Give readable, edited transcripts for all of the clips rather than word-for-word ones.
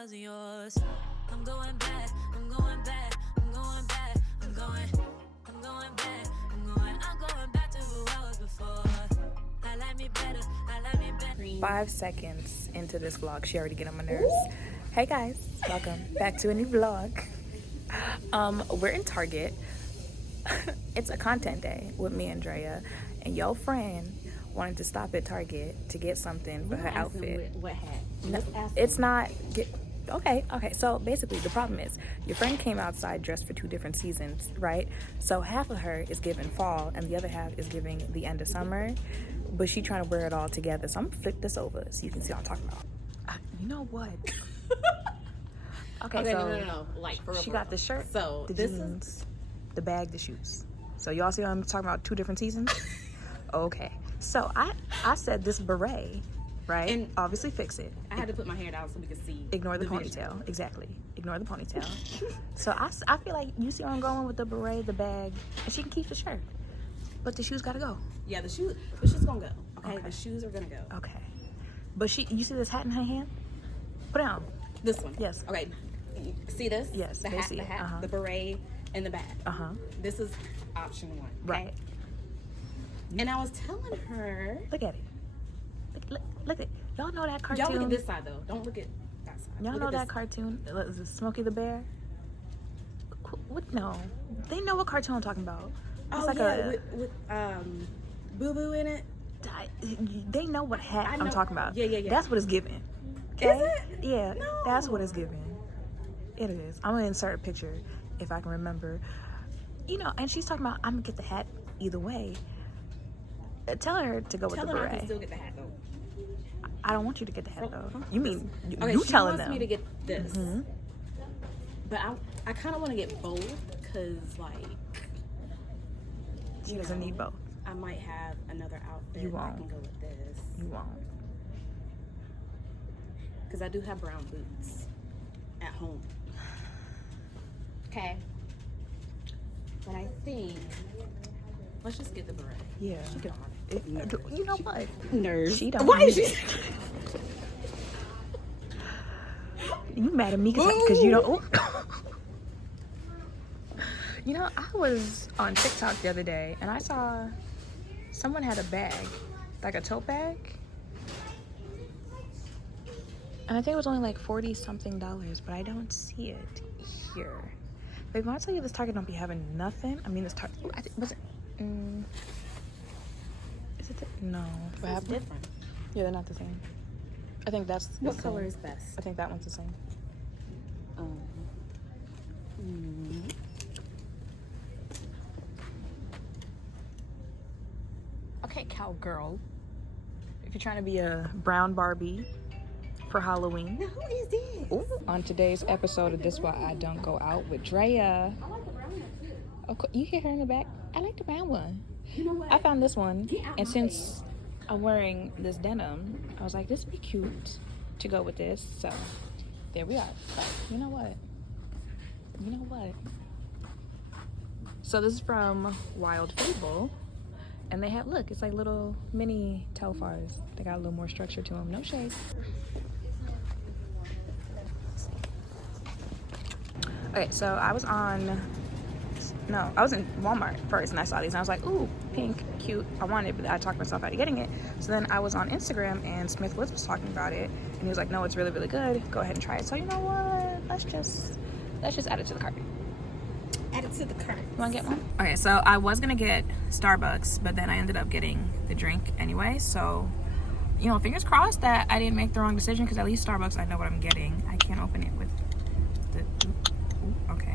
wasn't yours. I'm going back, I'm going back, I'm going back, I'm going back, I'm going back to who I was before. I like me better, I like me better. 5 seconds into this vlog, she already get on my nerves. Hey guys, welcome back to a new vlog. We're in Target. It's a content day with me and Drea, and your friend wanted to stop at Target to get something for her outfit. What hat? No, it's not. Okay. So basically, the problem is your friend came outside dressed for 2 different seasons, right? So half of her is giving fall, and the other half is giving the end of summer. But she trying to wear it all together. So I'm gonna flip this over so you can see what I'm talking about. You know what? Okay, so no. Like, for real, she got the shirt, so the this jeans, is the bag, the shoes. So y'all see what I'm talking about? 2 different seasons. Okay. So I said this beret, right? And obviously fix it. I had to put my hair down so we could see. Ignore the vision. ponytail. Exactly. Ignore the ponytail. So I feel like you see where I'm going with the beret, the bag, and she can keep the shirt. But the shoes gotta go. Yeah, the shoes gonna go. Okay, the shoes are gonna go. Okay. But you see this hat in her hand? Put it on. This one. Yes. Okay. See this? Yes, The they hat, see the it. hat, Uh-huh. the beret, and the bag. This is option 1. Okay? Right. And I was telling her. Look at it. Look at it. Y'all know that cartoon? Y'all look at this side though. Don't look at that side. Y'all Look know at that this cartoon? Is it Smokey the Bear? What? No. They know what cartoon I'm talking about. It's like with Boo Boo in it. They know what hat I I'm know. talking about. Yeah. That's what it's giving. Is it? Yeah, No. that's what it's giving. It is. I'm gonna insert a picture if I can remember. You know, and she's talking about I'm gonna get the hat either way. Tell her to go with the Tell her I beret. can still get the hat though. I don't want you to get the hat though. You mean Okay, you she telling wants them? me to get this, but I kind of want to get both because like She doesn't need both. I might have another outfit. You won't. I can go with this You won't. because I do have brown boots at home. Okay, but I think let's just get the beret. Yeah. She can on it. You know what? Nerves. She don't. Why is she? You mad at me because you don't. You know, I was on TikTok the other day and I saw someone had a bag, like a tote bag, and I think it was only like $40-something, but I don't see it here. But when I tell you this Target don't be having nothing, I mean this Target. Was it? Is it? No. What happened? Different. Yeah, they're not the same. I think that's. What the color same. is best? I think that one's the same. Okay, cowgirl. If you're trying to be a brown Barbie for Halloween. Now, who is this? Ooh. On today's episode of This Why I Don't Go Out with Drea. I like the brown one too. Okay, you hear her in the back? I like the brown one. You know what? I found this one, Get out and my since I'm wearing this denim, I was like, this would be cute to go with this. So there we are. So, you know what? So this is from Wild Fable, and they have, look, it's like little mini Telfars. They got a little more structure to them. No shade. Okay, so I was in Walmart first, and I saw these, and I was like, ooh, pink, cute, I want it, but I talked myself out of getting it. So then I was on Instagram, and Smith Woods was talking about it, and he was like, no, it's really, really good, go ahead and try it. So you know what, let's just add it to the cart. Add it to the cart. You want to get one? Okay, so I was gonna get Starbucks, but then I ended up getting the drink anyway, so you know, fingers crossed that I didn't make the wrong decision, because at least Starbucks, I know what I'm getting. I can't open it with the, ooh, okay.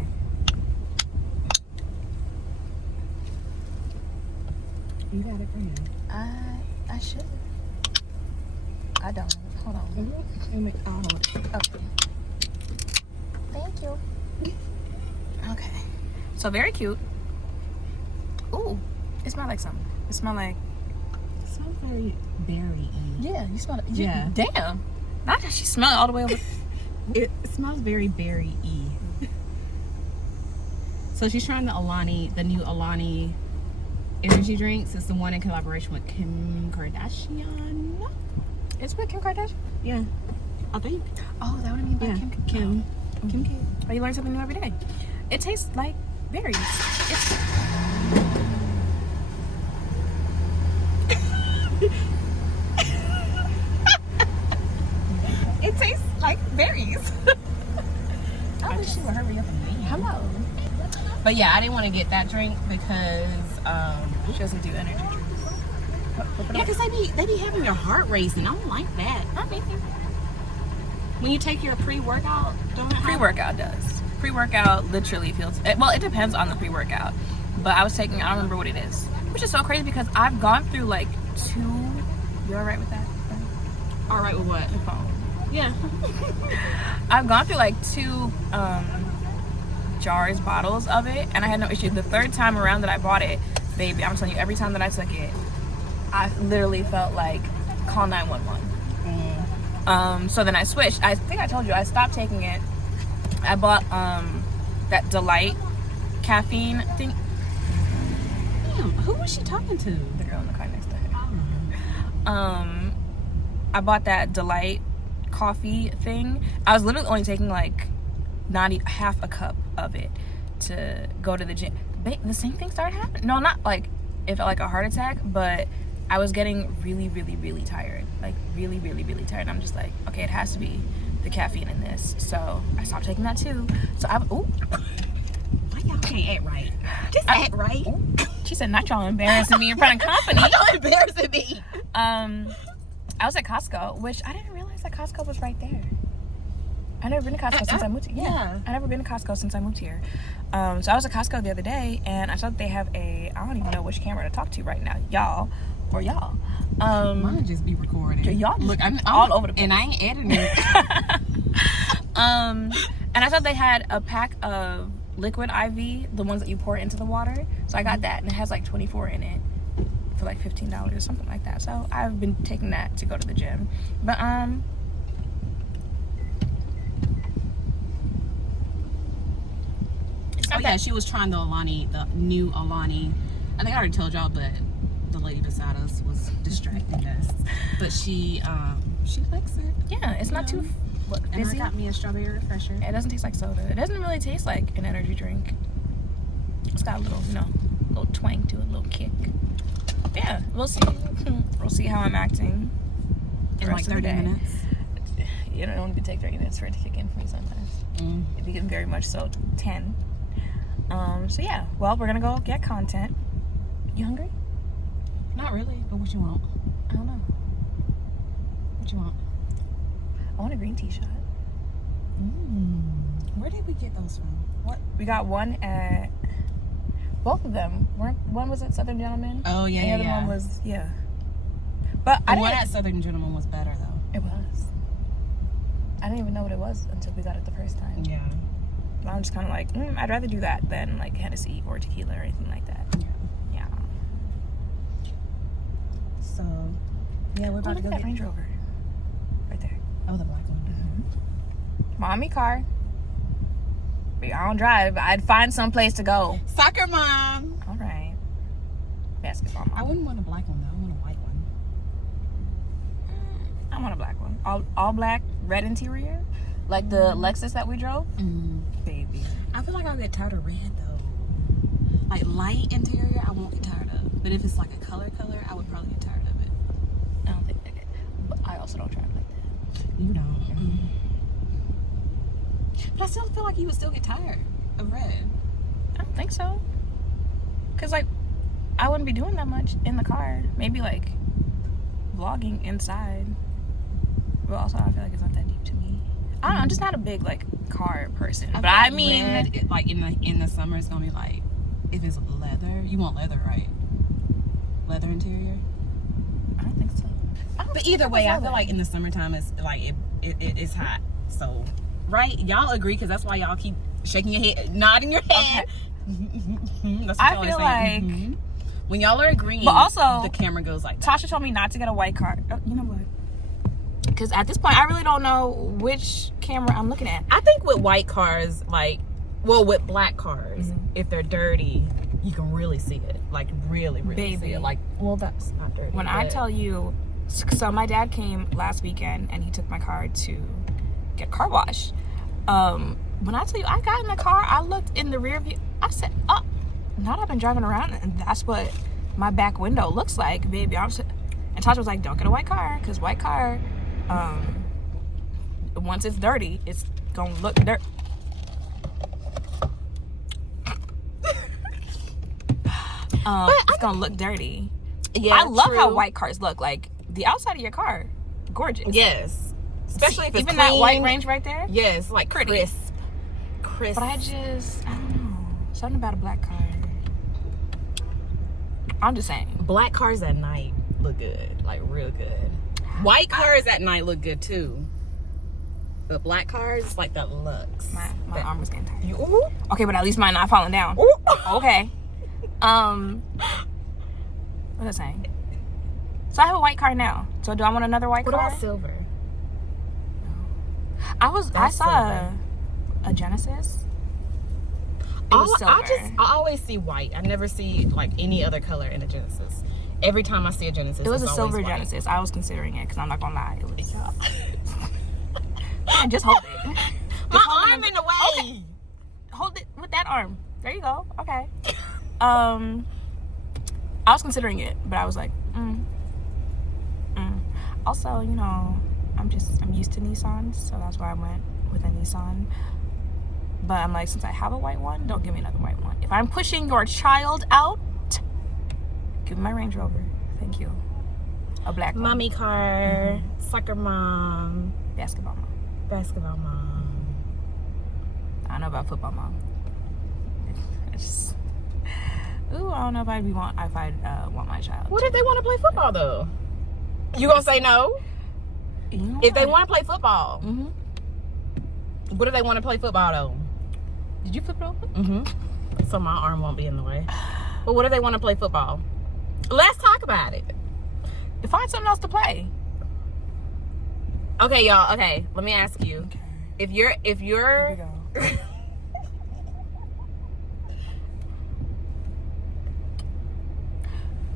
You got it for me. I should. I don't. Hold on. I'll hold it. Okay. Thank you. Okay. So very cute. Ooh, it smells like something. It smells like. It smells very berry-y. Yeah, you smell it. Yeah. Damn. Not that she smelled it all the way over. It smells very berry-y. So she's trying the new Alani energy drinks. It's the one in collaboration with Kim Kardashian. It's with Kim Kardashian. Yeah. I think. Oh, that would have been by Kim K. Oh, you learn something new every day. It tastes like berries. It tastes like berries. I wish you would hurry up and leave. Hello. But yeah, I didn't want to get that drink because She doesn't do energy drinks. yeah, because they be having your heart racing. I don't like that. Not me. When you take your pre-workout, don't it have- Pre-workout does. Pre-workout literally feels... Well, it depends on the pre-workout. But I was taking... I don't remember what it is. Which is so crazy because I've gone through like 2... You alright with that? All right with what? The phone. Yeah. I've gone through like 2 jars, bottles of it, and I had no issue. The third time around that I bought it, baby, I'm telling you, every time that I took it, I literally felt like call 911. So then I switched. I think I told you I stopped taking it. I bought that Delight caffeine thing. Damn, who was she talking to? The girl in the car next to her. I bought that Delight coffee thing. I was literally only taking like not half a cup of it to go to the gym. The same thing started happening. No, not like it felt like a heart attack, but I was getting really, really, really tired. Like really, really, really tired. And I'm just like, okay, it has to be the caffeine in this. So I stopped taking that too. So Why y'all can't act right? Just act right. She said, not y'all embarrassing me in front of company. Y'all embarrassing me. I was at Costco, which I didn't realize that Costco was right there. I've never been to Costco since I moved here. Yeah. I've never been to Costco since I moved here. So I was at Costco the other day, and I saw that they have I don't even know which camera to talk to right now. Y'all. Mine just be recording. Y'all just look, I'm all over the place. and I ain't editing it. And I thought they had a pack of liquid IV, the ones that you pour into the water. So I got that, and it has like 24 in it for like $15 or something like that. So I've been taking that to go to the gym. But Oh yeah, she was trying the new Alani. I think I already told y'all, but the lady beside us was distracting us. But she likes it. yeah, it's not too And fizzy. I got me a strawberry refresher. It doesn't taste like soda. It doesn't really taste like an energy drink. It's got a little, little twang to it, a little kick. Yeah, we'll see. We'll see how I'm acting. In like 30 minutes. You don't want to take 30 minutes for it to kick in for me sometimes. It becomes very much so 10. So yeah, well, we're gonna go get content. You hungry? Not really, but what you want? I don't know. What you want? I want a green tea shot. Where did we get those from? What? We got one at both of them. One was at Southern Gentleman. Oh yeah, and the other one was But The one at Southern Gentleman was better though. It was. I didn't even know what it was until we got it the first time. Yeah. I'm just kind of like, I'd rather do that than like Hennessy or tequila or anything like that. Yeah. So, yeah, we're about to go that get Range Rover. Right there. Oh, the black one. Mommy car. I don't drive. I'd find some place to go. Soccer mom. All right. Basketball mom. I wouldn't want a black one though. I want a white one. I want a black one. All black, red interior. Like the Lexus that we drove. Baby. I feel like I'll get tired of red though. Like light interior, I won't get tired of. But if it's like a color, I would probably get tired of it. I don't think that. But I also don't drive like that. You don't. But I still feel like you would still get tired of red. I don't think so. Cause like, I wouldn't be doing that much in the car. Maybe like vlogging inside. But also, I feel like it's not that deep to me. I don't know. I'm just not a big like car person. But I mean, red, like in the summer, it's gonna be like if it's leather. You want leather, right? Leather interior. I don't think so. But either way, I feel like in the summertime, it's like it's hot. So, right? Y'all agree? Because that's why y'all keep shaking your head, nodding your head. Okay. That's what I feel like when y'all are agreeing, but also the camera goes like that. Tasha told me not to get a white car. Oh, you know what? Because at this point, I really don't know which camera I'm looking at. I think with white cars, with black cars, if they're dirty, you can really see it. Like really, really see it. Like, well, that's not dirty. when I tell you So my dad came last weekend and he took my car to get car wash. When I tell you, I got in the car, I looked in the rear view. I said, "Oh, now that I've been driving around, and that's what my back window looks like, baby." And Tasha was like, "Don't get a white car, because white car, once it's dirty, it's gonna look dirty." It's gonna look dirty. Yeah, I love true. how white cars look. Like the outside of your car, gorgeous. Yes, especially if it's even clean. that white Range right there. Yes, like Pretty. crisp. But I don't know, something about a black car. I'm just saying. Black cars at night look good, like real good. White cars at night look good too. But black cars, it's like that looks. My arm was getting tired. Ooh. Okay, but at least mine not falling down. Ooh. Okay. What was I saying? So I have a white car now. So do I want another white What car? about silver? I saw silver. a Genesis. It was silver. I always see white. I never see like any other color in a Genesis. Every time I see a Genesis, It was a it's silver always white. Genesis. I was considering it because I'm not gonna lie. It was. Man, just hold it. My arm in the way. Okay. Hold it with that arm. There you go. Okay. I was considering it, but I was like, Also, you know, I'm used to Nissans, so that's why I went with a Nissan. But I'm like, since I have a white one, don't give me another white one. If I'm pushing your child out, give me my Range Rover. Thank you. A black one. Mommy car, soccer mom, Basketball mom. basketball mom. I don't know about football mom. It's just, I don't know if I'd want my child. What if they want to play football though? You gonna say no? You know If they what? want to play football, what if they want to play football though? Did you flip it over? So my arm won't be in the way. But what if they want to play football? Let's talk about it. Find something else to play. Okay, y'all. Okay, let me ask you. Okay. If you're Here we go.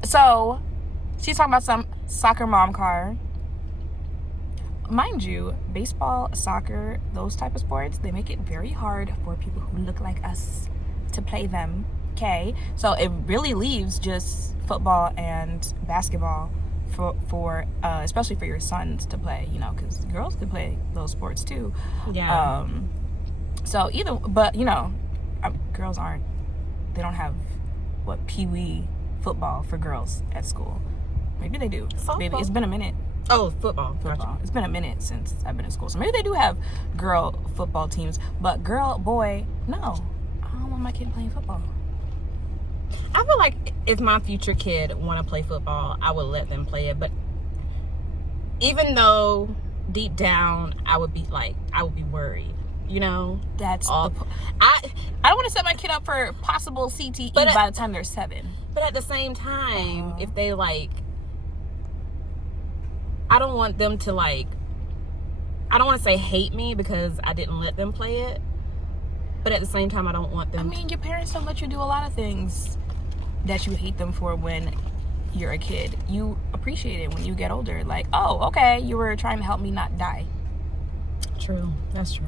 So, she's talking about some soccer mom car. Mind you, baseball, soccer, those type of sports, they make it very hard for people who look like us to play them. Okay, so it really leaves just football and basketball for especially for your sons to play. You know, because girls can play those sports too. Yeah. So but you know, girls aren't. They don't have pee-wee football for girls at school. Maybe they do. Softball. Maybe it's been a minute. Oh, football. Football. It's been a minute since I've been in school, so maybe they do have girl football teams. But girl, boy, no, I don't want my kid playing football. I feel like if my future kid want to play football, I would let them play it. But even though deep down I would be worried. You know, That's all. I don't want to set my kid up for possible CTE But by the time they're 7. But at the same time, if they I don't want them to I don't want to say hate me because I didn't let them play it. But at the same time, I don't want them. I mean, your parents don't let you do a lot of things that you hate them for when you're a kid. You appreciate it when you get older. Like, oh, okay, you were trying to help me not die. True. That's true.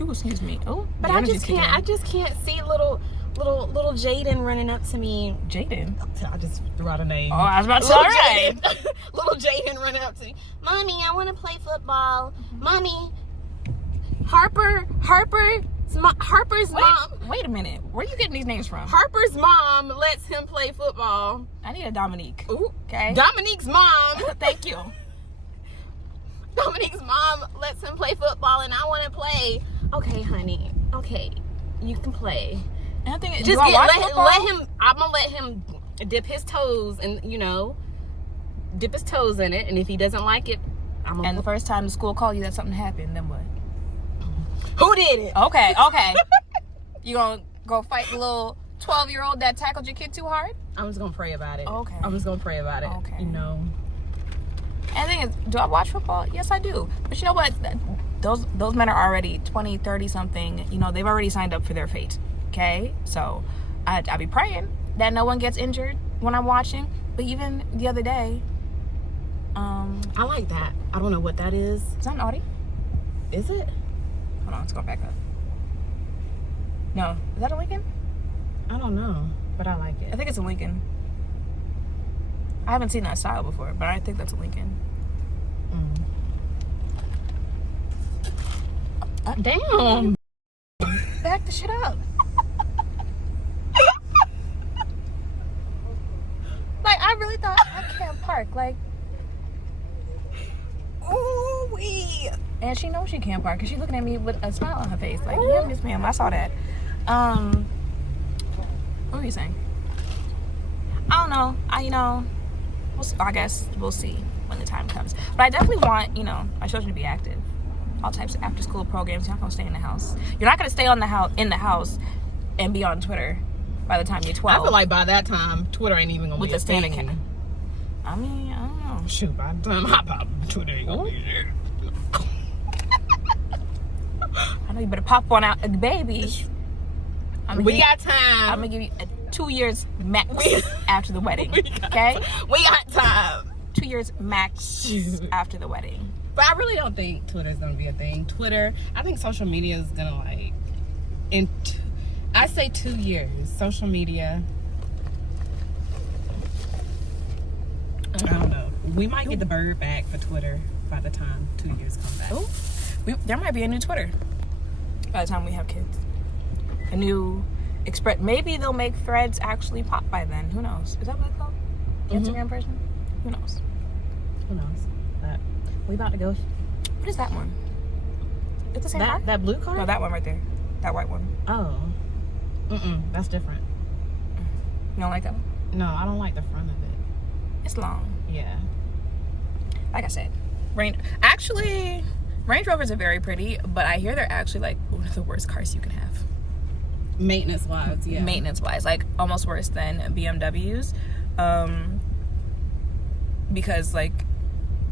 Ooh, excuse me. Oh, But I just can't see little Jaden running up to me. Jaden. I just threw out a name. Oh, I was about to say, all right. Little Jaden running up to me. Mommy, I want to play football. Mommy, Harper's mom. Wait a minute. Where are you getting these names from? Harper's mom lets him play football. I need a Dominique. Ooh. Okay. Dominique's mom. Thank you. Dominique's mom lets him play football, and I want to play. Okay, honey. Okay, you can play. And I think Just let him. I'm gonna let him dip his toes, and dip his toes in it. And if he doesn't like it, I'm gonna. And the first time the school called you that something happened, then what? Who did it? Okay. You gonna go fight the little 12-year-old that tackled your kid too hard? I'm just gonna pray about it. Okay. I'm just gonna pray about it. Okay. You know. And the thing is, do I watch football? Yes, I do. But you know what? Those men are already 20, 30 something. You know, they've already signed up for their fate. Okay? So I be praying that no one gets injured when I'm watching. But even the other day, I like that. I don't know what that is. Is that an Audi? Is it? Hold on, let's go back up. No, is that a Lincoln? I don't know, but I like I it. think it's a Lincoln. I haven't seen that style before, but I think that's a Lincoln. Damn. Back the shit up. Like, I really thought I can't park. Like, ooh wee. And she knows she can't park because she's looking at me with a smile on her face. Like, yeah, Miss Ma'am, I saw that. What were you saying? I don't know. I guess we'll see when the time comes. But I definitely want, my children to be active. All types of after school programs. You're not gonna stay in the house. You're not gonna stay in the house and be on Twitter by the time you're 12. I feel like by that time, Twitter ain't even gonna with be a standing thing. can. I mean, I don't know. Shoot, by the time I pop, Twitter ain't gonna be there. I know you better pop one out, baby. We got time. I'm gonna give you 2 years max after the wedding. We got Okay? We got time. 2 years max Shoot. after the wedding. But I really don't think Twitter's gonna be a thing. I think social media is gonna I say 2 years. Social media. I don't know. We might get the bird back for Twitter by the time 2 years come back. Oh, there might be a new Twitter by the time we have kids. A new express. Maybe they'll make Threads actually pop by then. Who knows? Is that what it's called? Instagram version? Who knows? Who knows? But we about to go. What is that one? It's the same car? That blue car? No, that one right there. That white one. Oh. That's different. You don't like that one? No, I don't like the front of it. It's long. Yeah. Like I said, Range Rovers are very pretty, but I hear they're actually like one of the worst cars you can have. Maintenance wise, yeah. Maintenance wise, like almost worse than BMWs, because like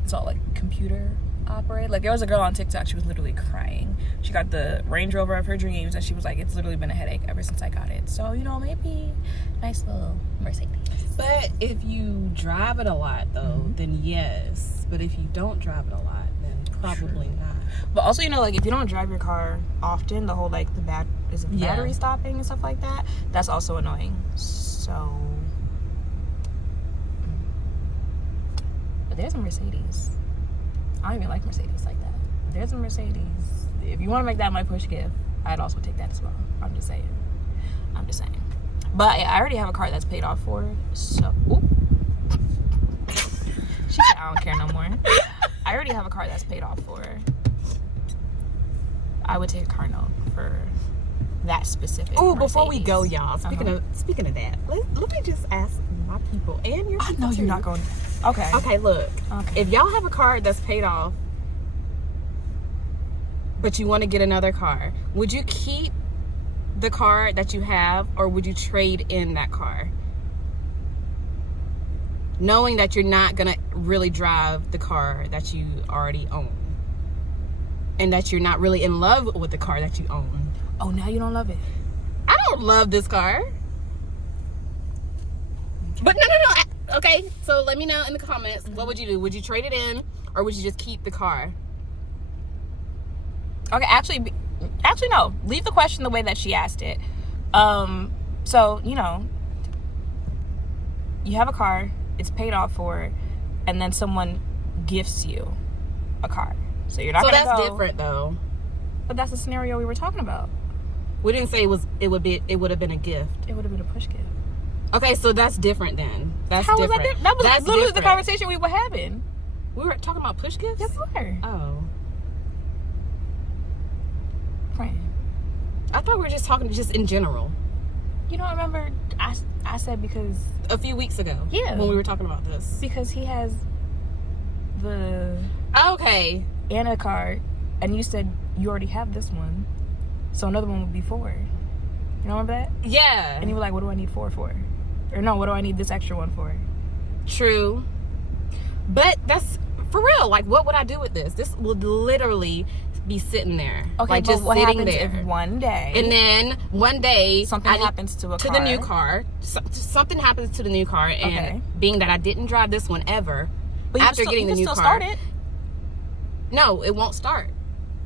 it's all like computer operated. Like there was a girl on TikTok, she was literally crying. She got the Range Rover of her dreams, and she was like, it's literally been a headache ever since I got it. So maybe nice little Mercedes. But if you drive it a lot though, then yes. But if you don't drive it a lot, then probably not. But also, like if you don't drive your car often, the whole like the battery stopping and stuff like that, that's also annoying. So, but there's a Mercedes. I don't even like Mercedes like that. There's a Mercedes. If you want to make that my push gift, I'd also take that as well. I'm just saying. But I already have a car that's paid off for. So, she said I don't care no more. I already have a car that's paid off for. I would take a car note for that specific. Oh, before we Mercedes. go, y'all. Speaking of that, let me just ask my people and your. I people know you're too. not going. Okay. Okay, look. Okay. If y'all have a car that's paid off, but you want to get another car, would you keep the car that you have, or would you trade in that car, knowing that you're not gonna really drive the car that you already own, and that you're not really in love with the car that you own? Oh, now you don't love it. I don't love this car. But no. Okay, so let me know in the comments, what would you do? Would you trade it in, or would you just keep the car? Okay, actually no. Leave the question the way that she asked it. So, you have a car, it's paid off for, and then someone gifts you a car. So you're not So gonna that's go. different though. But that's the scenario we were talking about. We didn't say it would have been a gift. It would have been a push gift. Okay, so that's different then. That's How different. was that different? That was That's literally the different. conversation we were having. We were talking about push gifts? Yes, we were. Oh. Friend. I thought we were just talking just in general. You don't remember I said because A few weeks ago. Yeah. When we were talking about this. because he has the Okay. Anna card, and you said you already have this one, so another one would be 4. You remember that? Yeah. And you were like, what do I need 4 for? Or no, what do I need this extra one for? True. But that's for real. Like, what would I do with this? This would literally be sitting there. Okay, like, but just what sitting happens there. if one day And then one day something happens to a to car? the new car. Something happens to the new car, and Okay. being that I didn't drive this one ever, But you after can getting the new still car. start it. No, it won't start.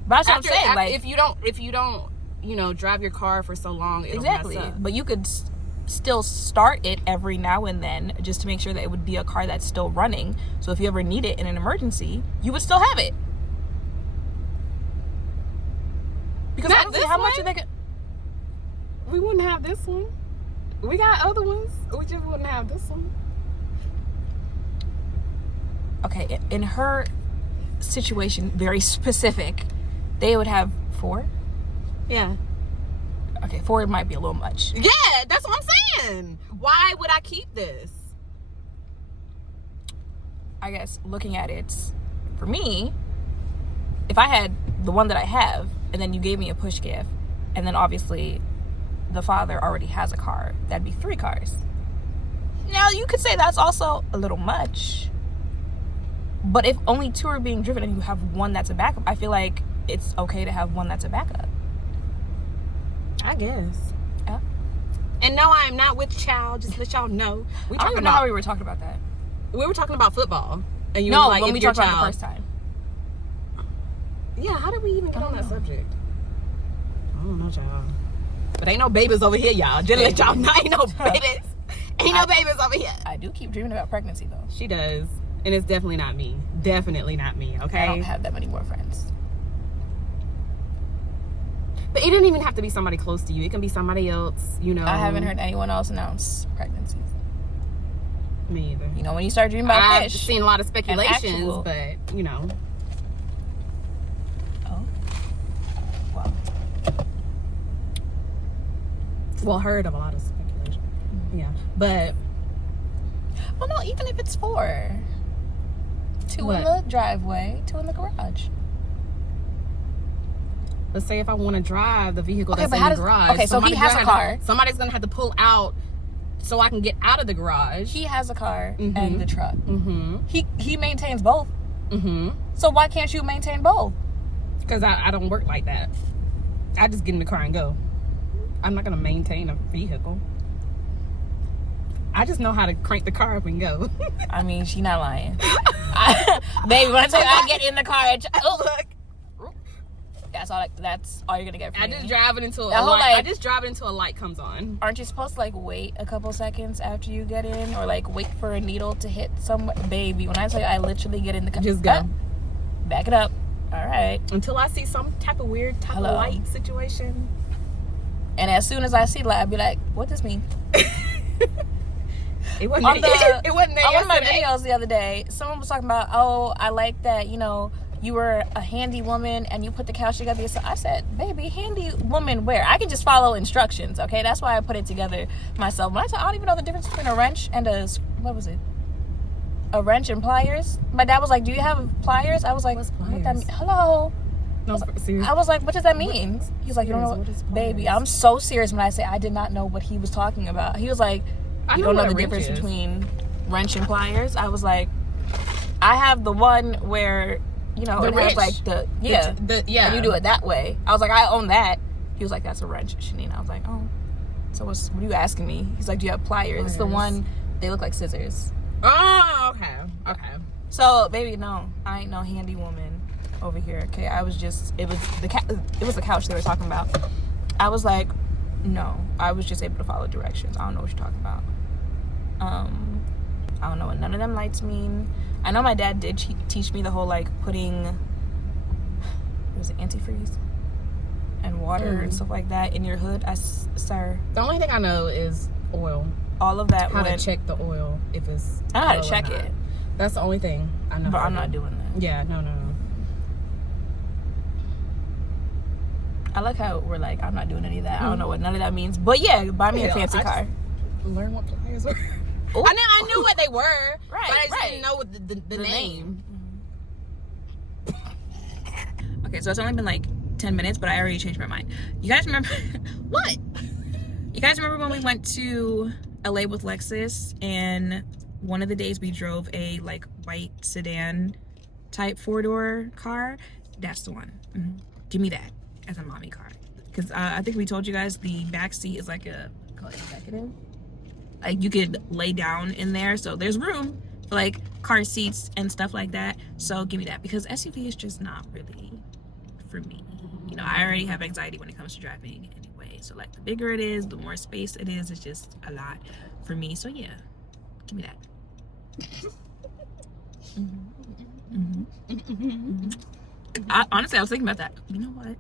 But that's what I'm saying. Like, if you don't, you know, drive your car for so long, it'll exactly. mess up. But you could still start it every now and then, just to make sure that it would be a car that's still running. So if you ever need it in an emergency, you would still have it. Because Not honestly, this how much one? are they? We wouldn't have this one. We got other ones. We just wouldn't have this one. Okay, in her situation, very specific, they would have 4. Yeah. Okay, 4 might be a little much. Yeah, that's what I'm saying. Why would I keep this? I guess looking at it, for me, if I had the one that I have, and then you gave me a push gift, and then obviously the father already has a car, that'd be 3 cars. Now, you could say that's also a little much. But if only 2 are being driven and you have one that's a backup, I feel like it's okay to have one that's a backup. I guess. Yeah. And no, I am not with child. Just to let y'all know. I don't even know how we were talking about that. We were talking about football. And you No, were like, when if we your talked about it child- the first time. Yeah, how did we even get on that subject? I don't know, child. But ain't no babies over here, y'all. Just let y'all know, ain't no babies. Ain't no babies over here. I do keep dreaming about pregnancy, though. She does. And it's definitely not me. Definitely not me, okay? I don't have that many more friends. But it didn't even have to be somebody close to you. It can be somebody else, you know. I haven't heard anyone else announce pregnancies. Me either. You know, when you start dreaming about I've fish. seen a lot of speculations, actual- but, you know. Oh. Wow. Well, heard of a lot of speculation. Yeah. But Well, no, even if it's 4. 2 What? in the driveway, 2 in the garage. let's say if I want to drive the vehicle Okay, that's but in how the does- garage. okay, so he has a car. Somebody's going to have to pull out so I can get out of the garage. He has a car Mhm. and the truck. Mm-hmm. He maintains both. Mm-hmm. So why can't you maintain both? Because I don't work like that. I just get in the car and go. I'm not going to maintain a vehicle. I just know how to crank the car up and go. I mean, she not lying. Baby, when I tell you I get in the car and Look, that's all you're gonna get from I me. just drive it until That a whole, light. I like- just drive it until a light comes on. Aren't you supposed to like wait a couple seconds after you get in, or like wait for a needle to hit somewhere? Baby, when I tell you I literally get in the car, Just go. Back it up. All right. Until I see some type of weird type Hello. of light situation. And as soon as I see the light, I'll be like, "What does this mean?" It wasn't. On the- it wasn't there On one of my yesterday. videos the other day, someone was talking about, "Oh, I like that. You know, you were a handy woman and you put the couch together yourself." I said, "Baby, handy woman where? I can just follow instructions, okay? That's why I put it together myself." When I don't even know the difference between a wrench and what was it? A wrench and pliers. My dad was like, "Do you have pliers?" I was like, What's "What that pliers? mean? Hello." No, serious. I was like, "What does that mean?" He's like, "You don't know What is what?" Baby, pliers? I'm so serious when I say I did not know what he was talking about. He was like, I "You know don't know what the a wrench difference is. between wrench and pliers?" I was like, "I have the one where, you know, The it wrench. has like yeah, yeah. and you do it that way." I was like, "I own that." He was like, "That's a wrench, Shanine." I was like, "Oh, so what are you asking me?" He's like, "Do you have pliers?" It's the Pliers. one, they look like scissors. Oh, okay, okay. So, baby, no, I ain't no handy woman over here. Okay, I was just it was the couch they were talking about. I was like, no, I was just able to follow directions. I don't know what you're talking about. I don't know what none of them lights mean. I know my dad did teach me the whole like putting, what was it, antifreeze and water and stuff like that in your hood. Sir, The only thing I know is oil. all of that How went. to check the oil if it's. I know how low to or check not. it, That's the only thing I know. but how I'm to not do. doing that. Yeah, no. I like how we're like, I'm not doing any of that. I don't know what none of that means. But yeah, buy me a Yeah, fancy I car. Learn what pliers were. Ooh. I knew what they were. Right, but I just right. didn't know what the name. Okay, so it's only been like 10 minutes, but I already changed my mind. You guys remember what? You guys remember when we went to LA with Lexus, and one of the days we drove a like white sedan type 4-door car? That's the one. Give me that as a mommy car, because I think we told you guys the back seat is like a executive. Like you could lay down in there, so there's room for like car seats and stuff like that. So give me that, because SUV is just not really for me. You know, I already have anxiety when it comes to driving anyway. So like the bigger it is, the more space it is, it's just a lot for me. So yeah, give me that. Honestly, I was thinking about that. You know what?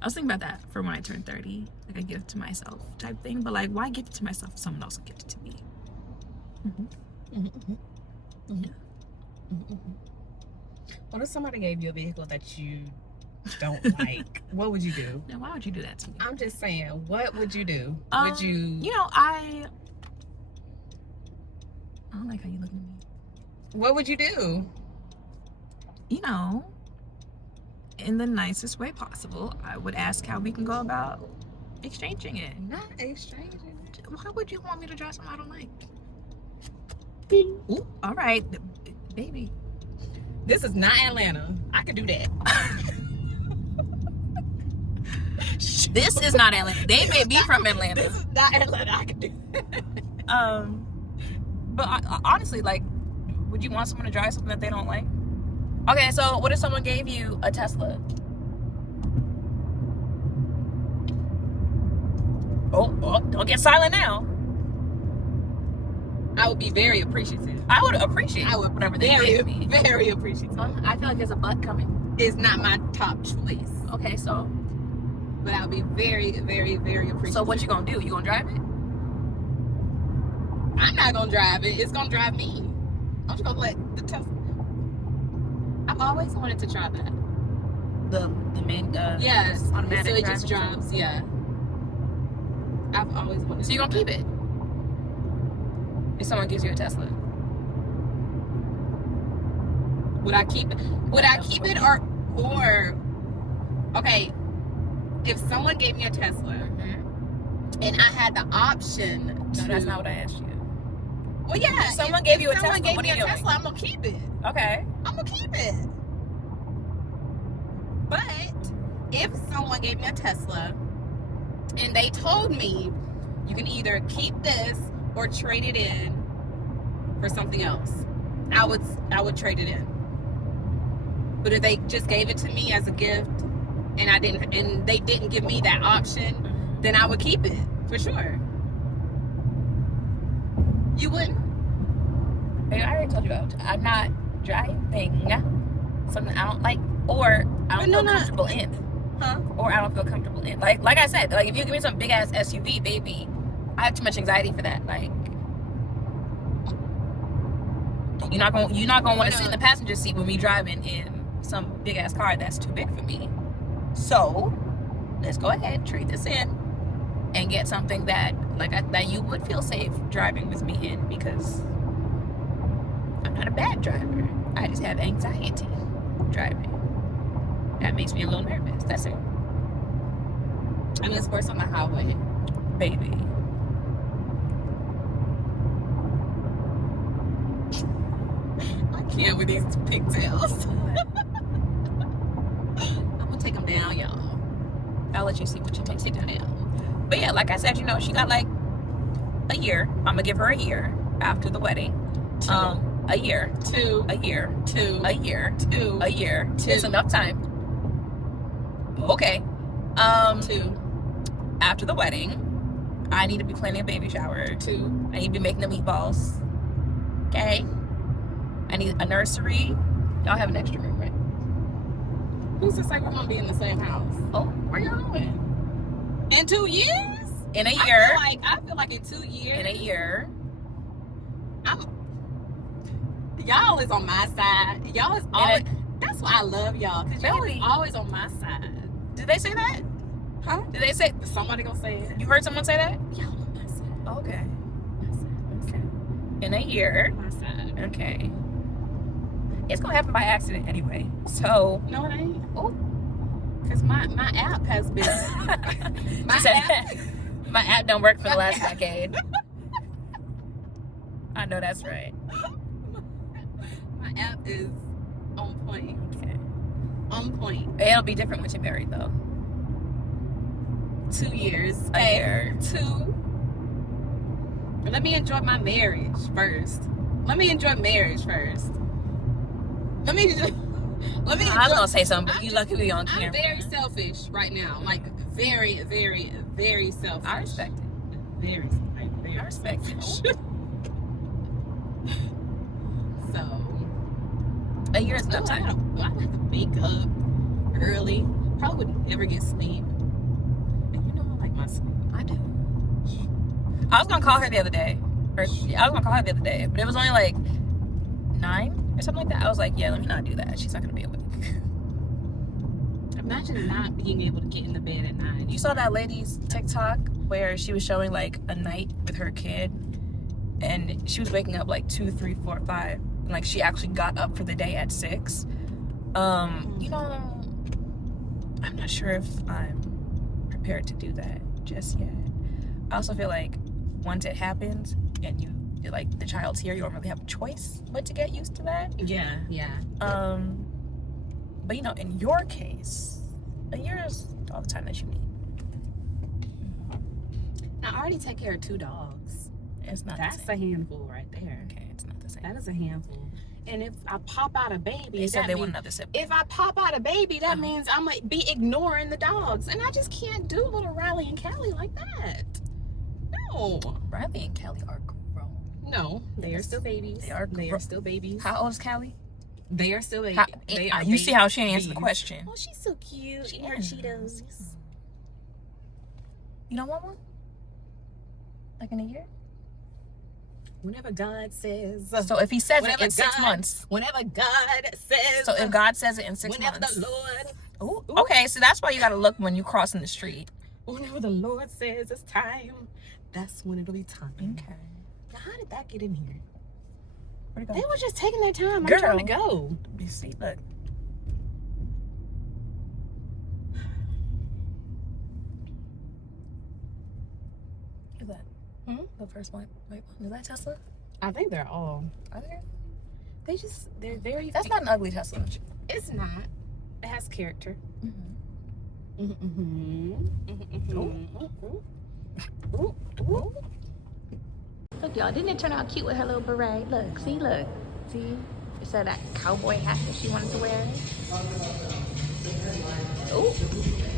I was thinking about that for when I turn 30, like a gift to myself type thing. But like, why give it to myself if someone else will give it to me? What if somebody gave you a vehicle that you don't like? What would you do? Now, why would you do that to me? I'm just saying, what would you do? Would you? You know, I don't like how you look at me. What would you do? You know, in the nicest way possible, I would ask how we can go about exchanging it. Not exchanging it. Why would you want me to drive something I don't like? Ooh, all right, baby. This is not Atlanta. I could do that. This is not Atlanta. They may be from Atlanta. This is not Atlanta. I could do that. But honestly, like, would you want someone to drive something that they don't like? Okay, so what if someone gave you a Tesla? Oh, don't get silent now. I would be very appreciative. I would appreciate whatever they gave me. Very appreciative. I feel like there's a butt coming. It's not my top choice. Okay, so. But I would be very, very, very appreciative. So what you gonna do? You gonna drive it? I'm not gonna drive it. It's gonna drive me. I'm just gonna let the Tesla. I've always wanted to try that. The main yes, automatic. So it just drives. Yeah. I've always wanted. So you gonna keep it? If someone gives you a Tesla, would I keep it? Would I keep it or okay? If someone gave me a Tesla and I had the option to, no, that's not what I asked you. Well, yeah. If someone gave you a Tesla, what are you doing? Tesla, I'm gonna keep it. Okay. I'm gonna keep it. But if someone gave me a Tesla and they told me you can either keep this or trade it in for something else, I would trade it in. But if they just gave it to me as a gift and they didn't give me that option, then I would keep it for sure. You wouldn't? I already told you I'm not driving something I don't like, or I don't feel comfortable in. Huh? Or I don't feel comfortable in. Like I said, like if you give me some big ass SUV, baby, I have too much anxiety for that. Like you're not gonna want to sit in the passenger seat with me driving in some big ass car that's too big for me. So let's go ahead, trade this in, and get something that that you would feel safe driving with me in, because I'm not a bad driver. I just have anxiety driving. That makes me a little nervous. That's it. And it's worse on the highway. Baby. I can't with these pigtails. I'm gonna take them down, y'all. I'll let you see what you take down. But yeah, like I said, she got like a year. I'm gonna give her a year after the wedding. A year. A year. A year. A year. It's enough time. Okay. 2. After the wedding, I need to be planning a baby shower. 2. I need to be making the meatballs. Okay. I need a nursery. Y'all have an extra room, right? Who's to say we're gonna be in the same house? Oh, where y'all going? In 2 years? In a year. I feel like in 2 years. In a year. Y'all is on my side. Y'all is always. That's why I love y'all, because y'all is always on my side. Did they say that? Huh? Did they say? Somebody gonna say it. You heard someone say that? Y'all on my side. Okay. My side. Okay. In a year. My side. Okay. It's gonna happen by accident anyway. So. No, it ain't. Oh. Because my app has been. My app don't work for the last decade. I know that's right. My app is on point. Okay. On point. It'll be different when you're married, though. 2 years. A year. 2. Let me enjoy my marriage first. Let me enjoy marriage first. Let me enjoy. I was gonna say something, but you lucky we on camera. I'm very selfish right now. Like very, very, very selfish. I respect it. Very, very I respect it. So, a year is enough time. I have to wake up early. Probably would never get sleep. And you know I like my sleep. I do. I was gonna call her the other day. But it was only like 9 or something like that. I was like, yeah, let me not do that. She's not gonna be awake. Imagine not being able to get in the bed at 9. You saw that lady's TikTok where she was showing like a night with her kid, and she was waking up like 2, 3, 4, 5, and like she actually got up for the day at 6. You know, I'm not sure if I'm prepared to do that just yet. I also feel like once it happens and you like the child's here, you don't really have a choice but to get used to that. Yeah. But you know, in your case, a year is all the time that you need. Now, I already take care of 2 dogs. It's not. That's a handful right there. Okay, it's not the same. That is a handful. And if I pop out a baby, They said they want another sibling. If I pop out a baby, that means I'm gonna be ignoring the dogs, and I just can't do little Riley and Callie like that. No. Riley and Callie are grown. No, they are still babies. They are still babies. How old is Callie? They are still babies. You see how she answered the question. Oh, she's so cute. Eating her Cheetos. You don't want one? Like in a year? Whenever God says. So if he says it in 6 months. Whenever God says. So if God says it in 6 whenever months. Whenever the Lord. Ooh. Okay, so that's why you gotta look when you crossing the street. Whenever the Lord says it's time, that's when it'll be time. Okay. Now, how did that get in here? Where'd it go? They were just taking their time. Girl. I'm trying to go. You see, look. Who's that? The first one. Wait, is that Tesla? I think they're all. Are there? They're very. That's not an ugly Tesla. It's not. It has character. Look, y'all, didn't it turn out cute with her little beret? Look. See. Instead of that cowboy hat that she wanted to wear. Oh,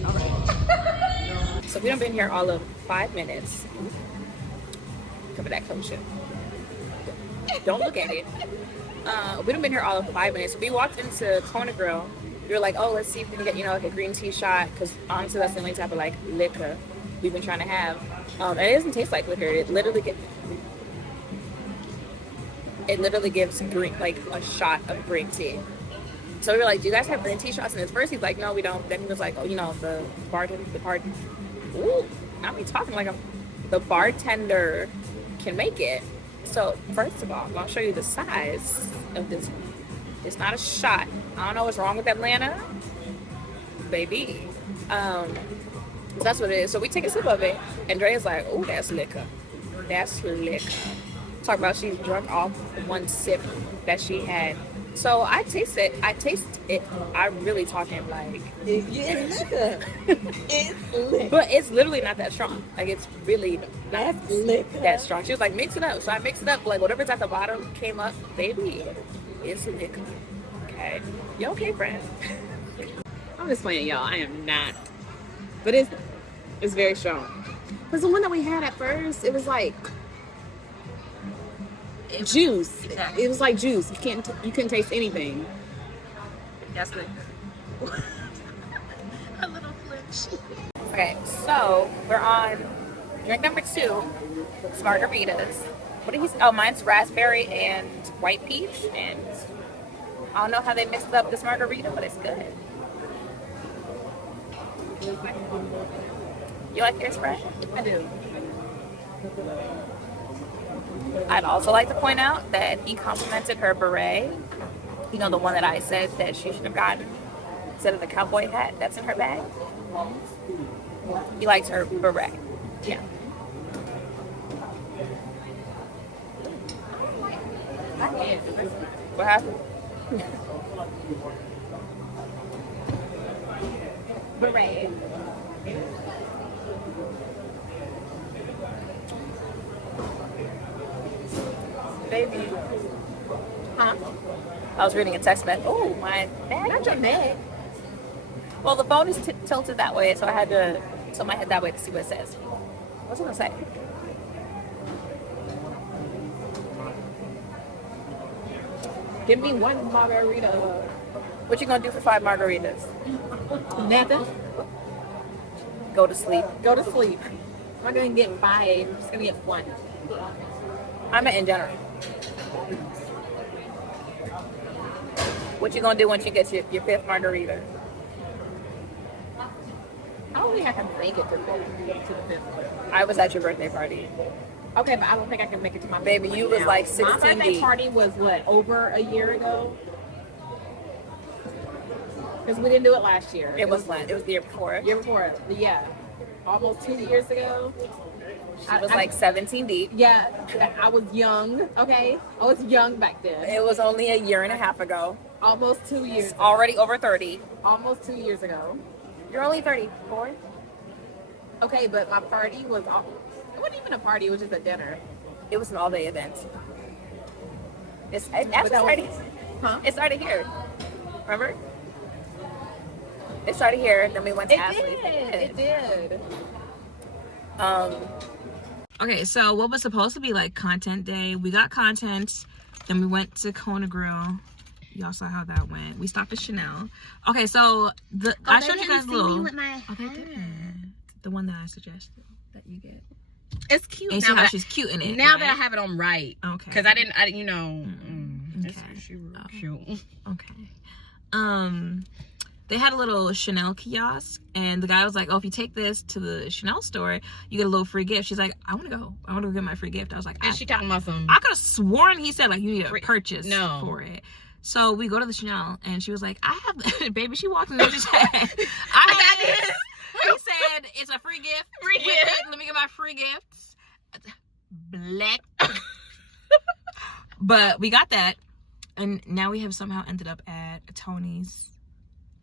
all right. So we done been here all of 5 minutes. Cover that kosher. Don't look at it. We done been here all of 5 minutes. We walked into Kona Grill. We were like, oh, let's see if we can get, like a green tea shot, because honestly, that's the only type of like liquor we've been trying to have. And it doesn't taste like liquor. It literally gives green, like a shot of green tea. So we were like, do you guys have green tea shots? And at first he's like, no, we don't. Then he was like, oh, the bartender. Ooh, now we talking like the bartender can make it. So first of all, I'm gonna show you the size of this. It's not a shot. I don't know what's wrong with Atlanta, baby. So that's what it is. So we take a sip of it, and Dre's like, oh, that's liquor. That's liquor. Talk about she's drunk off one sip that she had. So I taste it. I'm really talking like It's liquor. It's liquor. but it's literally not that strong. Like it's really not liquor. that strong. She was like, mix it up. So I mixed it up. Like whatever's at the bottom came up, baby. It's liquor. Okay. You okay, friend? I'm just playing, y'all. I am not. But it's very strong. Because the one that we had at first, it was like juice. Exactly. It was like juice. You couldn't taste anything. That's liquor. A little flinch. Okay, so we're on drink number 2, margaritas. What did he say? Oh, mine's raspberry and white peach, and I don't know how they mixed up this margarita, but it's good. You like your Sprite? I do. I'd also like to point out that he complimented her beret. You know, the one that I said that she should have gotten instead of the cowboy hat that's in her bag. He likes her beret. Yeah. What happened? Beret. Baby. Huh? I was reading a text message. Oh, my bag. Not your neck. Well, the phone is tilted that way, so I had to tilt my head that way to see what it says. What's it gonna say? Give me one margarita. What you gonna do for 5 margaritas? Nothing. Go to sleep. Go to sleep. I'm not gonna get 5. I'm just gonna get 1. I meant in general. What you gonna do once you get your 5th margarita? I don't think I can make it to the 5th. I was at your birthday party. Okay, but I don't think I can make it to my Baby, you was like 16 My birthday deep. party was what, over a year ago? Because we didn't do it last year. It was the year before. Year before, yeah. Almost 2 years ago. She was like 17 deep. Yeah, I was young, okay? I was young back then. It was only a year and a half ago. Almost 2 years. Already over 30. Almost 2 years ago. You're only 34. Okay, but my party was, it wasn't even a party, it was just a dinner. It was an all-day event. It started here. Remember? It started here, then we went to Ashley's. It did. Okay, so what was supposed to be like content day, we got content. Then we went to Kona Grill. Y'all saw how that went. We stopped at Chanel. Okay, so I showed you guys a little. The one that I suggested that you get. It's cute. And you see how she's cute in it. Now right? that I have it on right. Okay. Because I didn't, she was cute. Okay. They had a little Chanel kiosk, and the guy was like, "Oh, if you take this to the Chanel store, you get a little free gift." She's like, "I want to go. I want to get my free gift." I was like, "And she talking about some?" I could have sworn he said like you need a purchase for it. So we go to the Chanel, and she was like, "I have," baby. She walked in and just said, "I got this." He said, "It's a free gift. Free gift. Let me get my free gifts." Black. But we got that, and now we have somehow ended up at Tony's.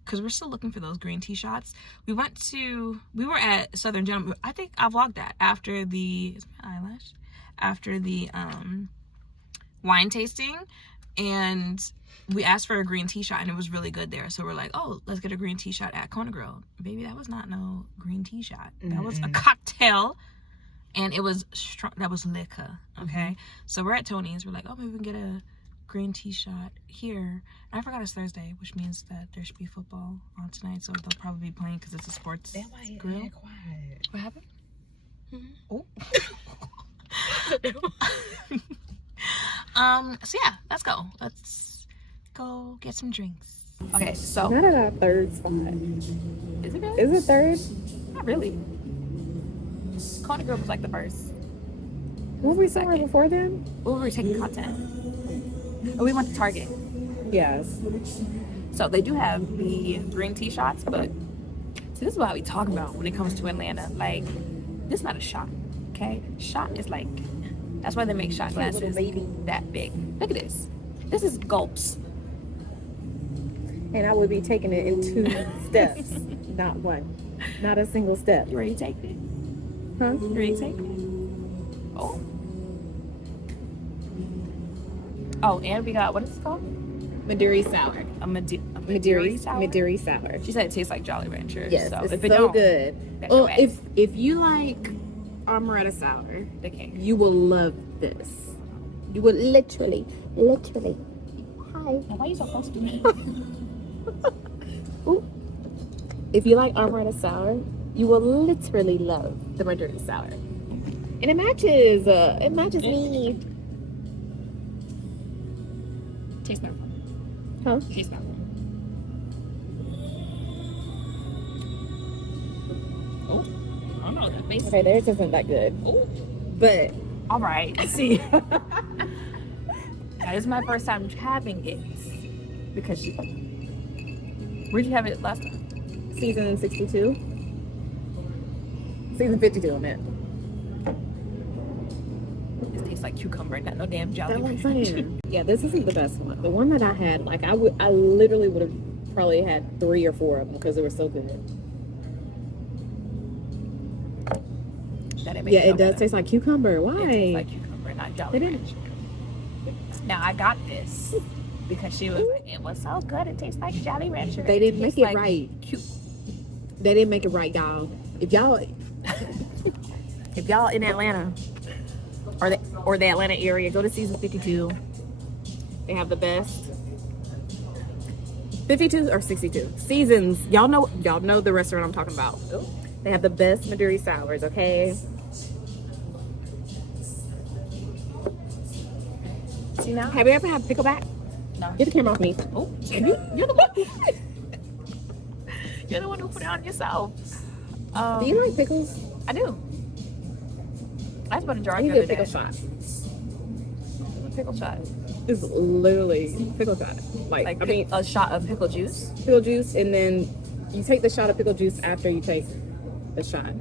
Because we're still looking for those green tea shots. We were at Southern Gentleman. I think I vlogged that after the wine tasting, and we asked for a green tea shot, and it was really good there. So we're like, oh, let's get a green tea shot at Kona Grill. Baby, that was not no green tea shot. That was a cocktail, and it was strong. That was liquor. Okay, so we're at Tony's. We're like, oh, maybe we can get a green tea shot here. And I forgot it's Thursday, which means that there should be football on tonight, so they'll probably be playing because it's a sports grill. Quiet. What happened? Oh. So yeah, let's go get some drinks. Okay, so Not at our third spot. is it good? Is it third? Not really. Kona Grill was like the first. Were we somewhere before then? We were taking content. Oh, we went to Target. Yes. So they do have the green tea shots, but see, this is what we talk about when it comes to Atlanta. Like, this is not a shot, okay? Shot is like, that's why they make shot glasses that big. Look at this. This is gulps. And I would be taking it in 2 steps, not one. Not a single step. You ready to take it? Huh? You ready to take it? Oh. Oh, and we got, what is it called? Madeira sour. A Madeira sour? Madeira sour. She said it tastes like Jolly Ranchers. Yes, so it's if it so don't, good. that's Well, your ass. if you like Amaretto sour, They can't. you will love this. You will literally. Hi. Why are you so close to me? Ooh. If you like Amaretto sour, you will literally love the Madeira sour. And it matches. It matches me. Taste my phone. Huh? Taste my phone. Oh, I don't know. That face. Okay, theirs isn't that good. Oh, But all right. See, this is my first time having it because where'd you have it last time? season 62. Season 52, I meant. It tastes like cucumber, not no damn Jolly That's what I'm Rancher. saying. Yeah, this isn't the best one. The one that I had, like I literally would have probably had 3 or 4 of them because they were so good. That Yeah, it does taste like cucumber. Why? It tastes like cucumber, not Jolly It didn't- Rancher. Now I got this because she was like, it was so good. It tastes like Jolly Rancher. They didn't make it like right. Cute. They didn't make it right, y'all. If y'all in Atlanta or the Atlanta area, go to season 52. They have the best 52 or 62 seasons. Y'all know the restaurant I'm talking about. Ooh. They have the best Maduri sours, okay? See now? Have you ever had pickleback? No. Get the camera off me. Oh, You're the one. you're the one who put it on yourself. Do you like pickles? I do. I just bought a jar I the need a other pickle day. shot. Pickle shot. It's literally pickle shot. Like a shot of pickle juice. Pickle juice, and then you take the shot of pickle juice after you take the shot.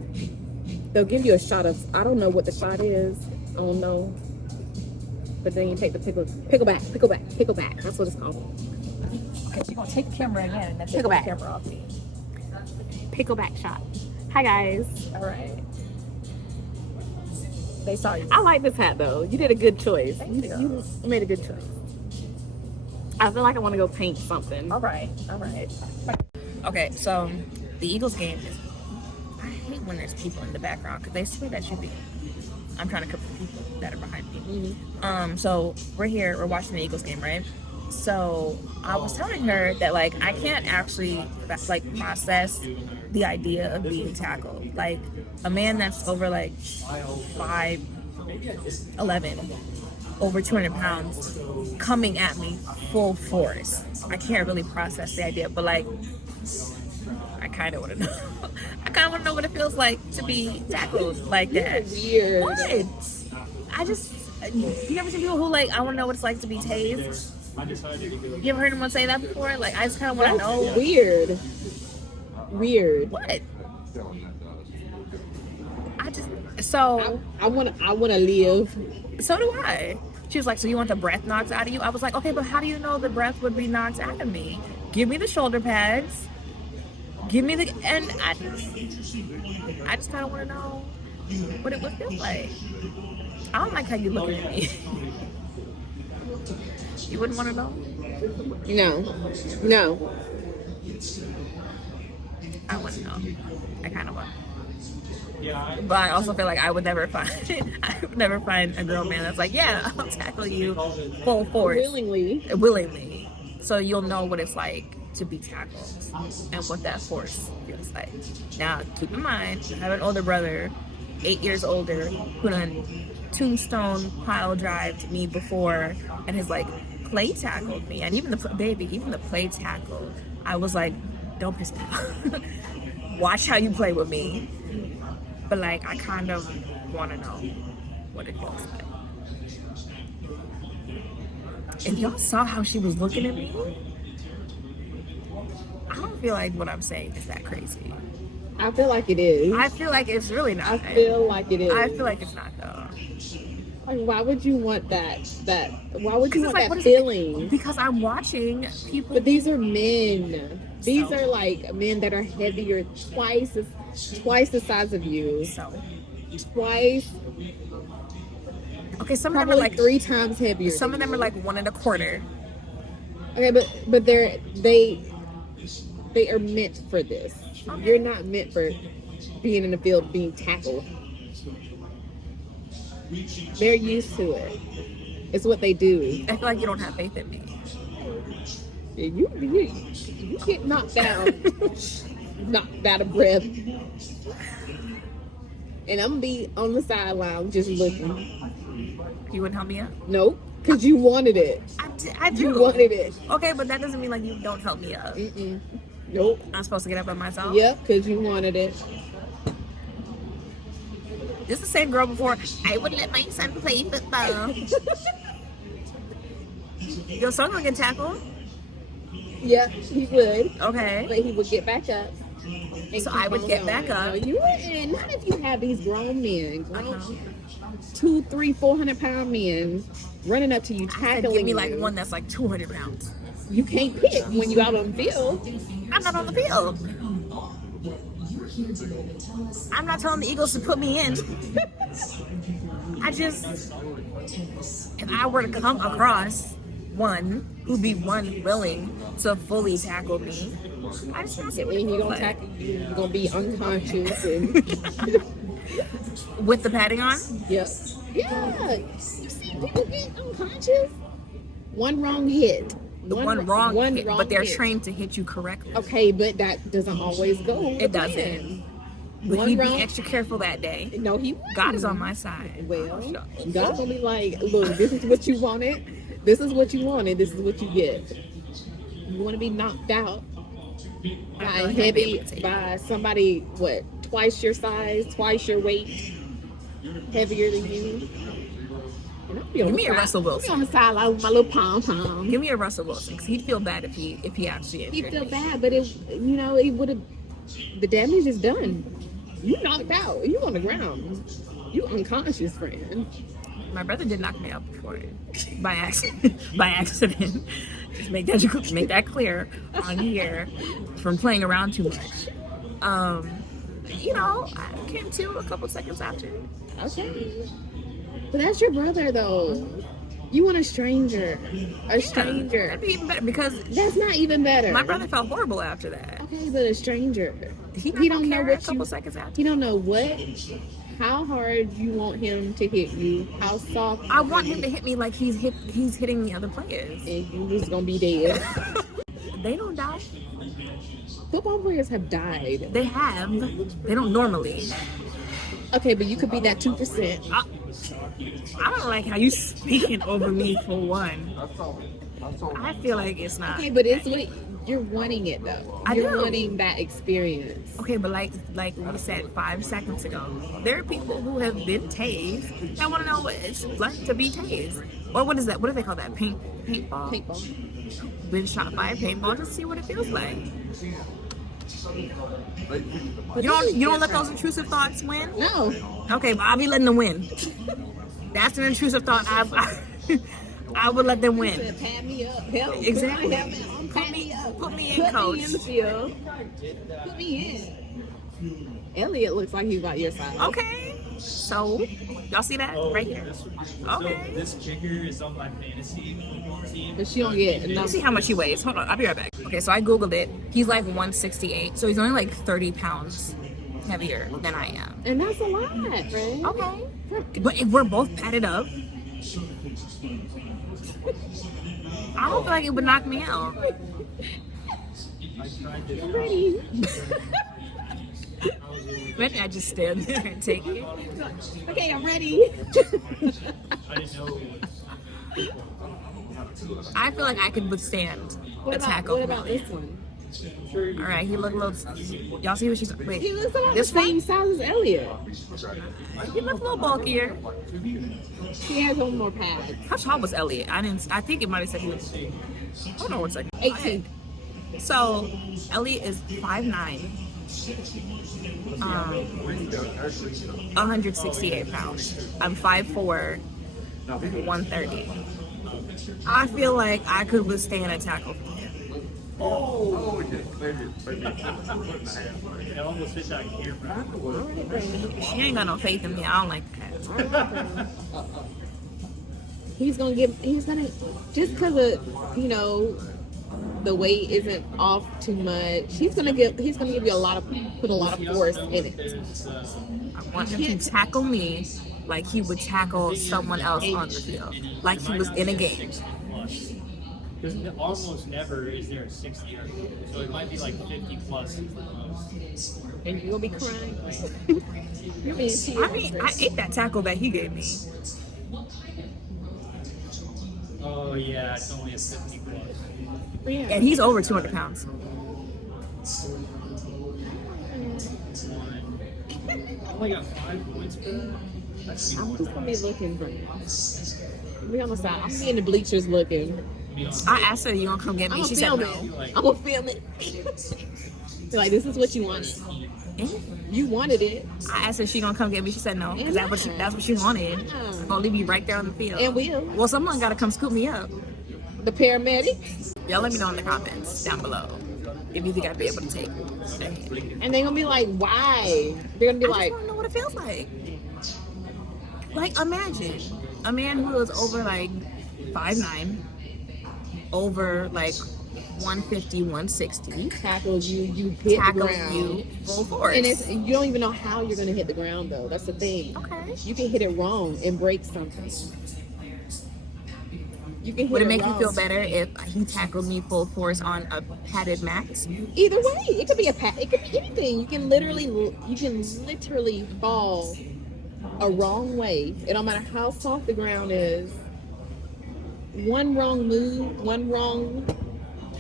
They'll give you a shot of, I don't know what the shot is. I don't know. But then you take the pickleback. That's what it's called. Okay, so you're gonna take the camera again and then take Pickleback. the camera off me. Pickleback shot. Hi guys. All right. They saw you. I like this hat though. You did a good choice. Thank you. You made a good choice. I feel like I want to go paint something. All right. Okay, so the Eagles game is. I hate when there's people in the background because they say that should be. I'm trying to cover the people that are behind me. Mm-hmm. So we're watching the Eagles game, right? So I was telling her that like I can't actually like process the idea of being tackled. Like a man that's over like 5'11", over 200 pounds, coming at me full force. I can't really process the idea, but like I kind of want to know. I kind of want to know what it feels like to be tackled like that. Weird. What? I just. You ever seen people who like? I want to know what it's like to be tased. You ever heard anyone say that before? Like, I just kind of want to know. Weird. What? I want to live. So do I. She was like, so you want the breath knocked out of you? I was like, okay, but how do you know the breath would be knocked out of me? Give me the shoulder pads. Give me and I just kind of want to know what it would feel like. I don't like how you looking at me. You wouldn't want to know? No. I wouldn't know. I kind of would. But I also feel like I would never find a girl man that's like, yeah, I'll tackle you full force. Willingly. So you'll know what it's like to be tackled and what that force feels like. Now, keep in mind, I have an older brother, 8 years older, who done tombstone pile drived me before and has like play tackled me. And even the play tackle, I was like, don't piss me off. Watch how you play with me. But like, I kind of want to know what it feels like. If y'all saw how she was looking at me, I don't feel like what I'm saying is that crazy. I feel like it is. I feel like it's really not. I feel like it is. I feel like it's not though. Like, why would you want that? Why would you want like, that feeling? Because I'm watching people. But these are men. These are like men that are heavier, twice the size of you. So. Twice. Okay, some of them Probably are like 3 times heavier. Some of them are like 1 1/4. Okay, but they are meant for this. Okay. You're not meant for being in the field being tackled. They're used to it. It's what they do. I feel like you don't have faith in me. You get knocked down, knocked out of breath, and I'm gonna be on the sideline just looking. You wouldn't help me out? Nope, because you wanted it. I do. You wanted it. Okay, but that doesn't mean like you don't help me up. Nope. I'm supposed to get up by myself? Yep, because you wanted it. This is the same girl before. I would let my son play football. Your son gonna get tackled? Yeah, he would. Okay. But he would get back up. So I would get back up. No, you wouldn't. Not if you have these grown men, 200, 300, 400 pound men running up to you, tackling give me you. like one that's like 200 pounds. You can't pick when you out on the field. I'm not on the field. I'm not telling the Eagles to put me in. I just, if I were to come across one who'd be willing to fully tackle me, I just want to see what And he you're gonna like. tackle you. You're gonna be unconscious and With the padding on. yeah. You see people get unconscious. One wrong hit. One wrong hit, but they're hit. trained to hit you correctly. Okay, but that doesn't always go. It doesn't. But One he'd be wrong. extra careful that day. No, he wouldn't. God is on my side. Well, God's gonna be like, look, this is what you wanted. This is what you wanted. This is what you get. You want to be knocked out by somebody what twice your size, twice your weight, heavier than you. And I'll be on Give the me a side- Russell I'll be Wilson. on the sideline with my little pom. Give me a Russell Wilson, because he'd feel bad if he actually He injured feel me. bad, but it would have. The damage is done. You knocked out. You on the ground. You unconscious, friend. My brother did knock me out before, by accident. By accident. Just make that clear on here from playing around too much. I came to a couple seconds after. Okay. But that's your brother, though. You want a stranger. A stranger. That'd be even better, because That's not even better. my brother felt horrible after that. Okay, but a stranger. He don't know care what a couple seconds after. He don't know how hard you want him to hit you, how soft. I want him to hit me like he's hitting the other players. And you just gonna be dead. They don't die. Football players have died. They have. They don't normally. Okay, but you could be that 2%. I don't like how you speaking over me for one. I feel like it's not. Okay, but it's what you're wanting it though. You're do. wanting that experience. Okay, but like we said 5 seconds ago, there are people who have been tased that want to know what it's like to be tased. Or what is that? What do they call that? Paintball? Paintball. Been shot by a paintball to see what it feels like. But You don't let those intrusive thoughts win? No. Okay, but I'll be letting them win. That's an intrusive thought. I would let them win. Said, pat me up. Help. Exactly. Pat me up. Put me in, Put coach. me in the field. Put me in. Elliot looks like he's about your size. Okay. So, y'all see that right here? Okay. So this kicker is on my fantasy football team. But she don't get Let's enough. see how much he weighs. Hold on, I'll be right back. Okay, so I googled it. He's like 168, so he's only like 30 pounds heavier than I am. And that's a lot, right? Okay. But if we're both padded up, I don't feel like it would knock me out. I'm ready. Maybe I just stand there and take it. Okay, I'm ready. I didn't know. I feel like I could withstand What a about, tackle. what about this one? All right, he looked a little. Y'all see what she's? Wait, He looks about this the same size as Elliot. He looked a little bulkier. He has one more pads. How tall was Elliot? I think it might have said he was. Hold on one second. 18. So Elliot is 5'9", 168 pounds. I'm 5'4", 130. I feel like I could withstand a tackle from him. It almost hit that camera. She ain't got no faith in me. I don't like that. He's gonna just because of the weight isn't off too much. He's gonna give you put a lot of force in it. I want him to tackle me like he would tackle someone else on the field, like he was in a game. Because almost never is there a 60. So it might be like 50 plus is the most. And you're gonna be crying. You're being tears. I mean, I ate that tackle that he gave me. Oh yeah, it's only a 50 plus. Yeah. And he's over 200 pounds. I only got 5 points for that. That's I'm just gonna be looking for him. Be on the side. I'm gonna be in the bleachers looking. I asked her, "You gonna come get me?" I'm She gonna said film no. it. I'm gonna film it. Be like, this is what you wanted. You wanted it. I asked her, "She gonna come get me?" She said no, because that's what she wanted. I'm gonna leave you right there on the field. And will. Well, someone gotta come scoop me up. The paramedics. Y'all let me know in the comments down below. if you think I'd be able to take that hit. And they're gonna be like, why? They're gonna be I like, just want to know what it feels like. Like, imagine a man who is over like 5'9", over like 150, 160, tackles you, you hit the tackles ground. you full force. And it's, you don't even know how you're gonna hit the ground though. That's the thing. Okay. You can hit it wrong and break something. You can hit Would it it make you wrong. feel better if he tackled me full force on a padded mat? Either way, it could be it could be anything. You can literally fall a wrong way. It don't matter how soft the ground is. One wrong move, one wrong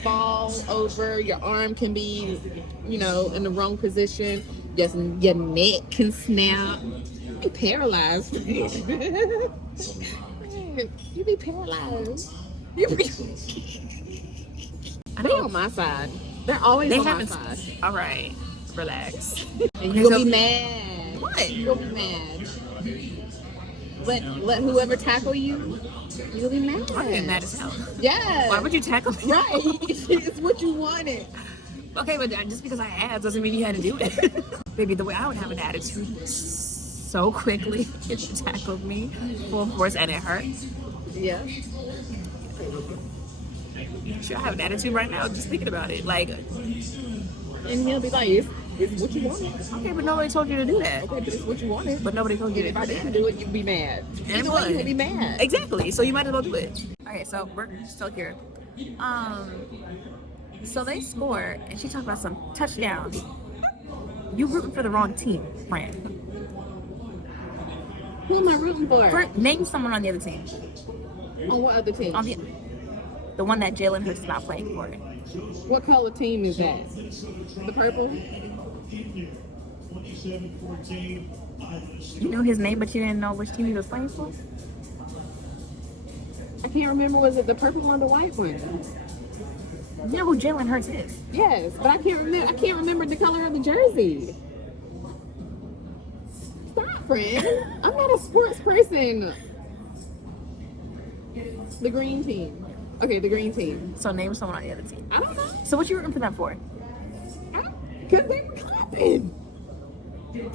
fall over, your arm can be, you know, in the wrong position. Just your neck can snap. You be paralyzed. You be paralyzed. You be. I They know. on my side. They're always They on my haven't. side. All right, relax. And you're gonna be mad. What? You're gonna be mad. Let whoever tackle you, you'll be mad. I'm getting mad as hell. Yes. Why would you tackle me? Right. It's what you wanted. Okay, but just because I asked doesn't mean you had to do it. Baby, the way I would have an attitude so quickly if you tackled me full force and it hurt. Yeah. Sure, I have an attitude right now just thinking about it. Like, And he'll be like, it's what you wanted. okay, but nobody told you to do that. Okay, but it's what you wanted. But nobody told you And to if do I didn't that. do it, you'd be mad. And Either way, you would be mad. Exactly. So you might as well do it. Okay, so we're still here. So they score, and she talked about some touchdowns. You rooting for the wrong team, friend. Who am I rooting for? Name someone on the other team. On what other team? On the one that Jalen Hurts is not playing for. What color team is that? The purple? You knew his name, but you didn't know which team he was playing for? I can't remember. Was it the purple one or the white one? You know who Jalen Hurts is? Yes, but I can't remember. I can't remember the color of the jersey. Stop, friend. I'm not a sports person. The green team. Okay, the green team. So name someone on the other team. I don't know. So what you rooting for them for? Because they were clapping. Yeah.